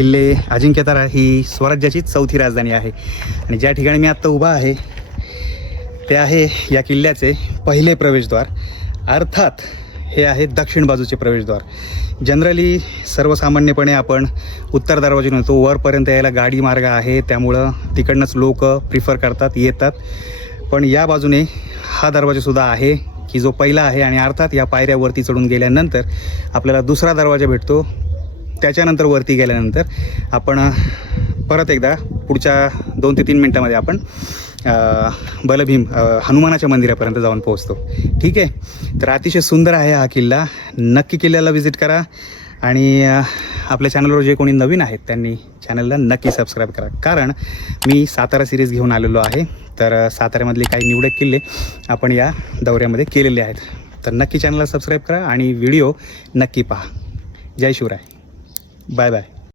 किल्ले अजिंक्यतारा ही स्वराज्याची चौथी राजधानी आहे आणि ज्या ठिकाणी मी आत्ता उभा आहे ते आहे या किल्ल्याचे पहिले प्रवेशद्वार, अर्थात हे आहे दक्षिण बाजूचे प्रवेशद्वार. जनरली सर्वसामान्यपणे आपण उत्तर दरवाजातून येतो, वरपर्यंत यायला गाडी मार्ग आहे, त्यामुळं तिकडनंच लोक प्रिफर करतात येतात. पण या बाजूने हा दरवाजासुद्धा आहे की जो पहिला आहे आणि अर्थात या पायऱ्यावरती चढून गेल्यानंतर आपल्याला दुसरा दरवाजा भेटतो. त्याच्यानंतर वरती गेल्यानंतर आपण परत एकदा पुढच्या 2 ते 3 मिनटामध्ये आपण बलभीम हनुमानाच्या मंदिरापर्यंत जाऊन पोहोचतो. ठीक आहे, तर अतिशय सुंदर आहे हा किल्ला. नक्की किल्ल्याला व्हिजिट करा आणि आपल्या चॅनलवर जे कोणी नवीन आहेत त्यांनी चॅनलला नक्की सबस्क्राईब करा, कारण मी सातारा सिरीज घेऊन आलेलो आहे. तर साताऱ्यामधले काही निवडक किल्ले आपण या दौऱ्यामध्ये केलेले आहेत. तर नक्की चॅनलला सबस्क्राईब करा आणि व्हिडिओ नक्की पहा. जय शिवराय. Bye bye.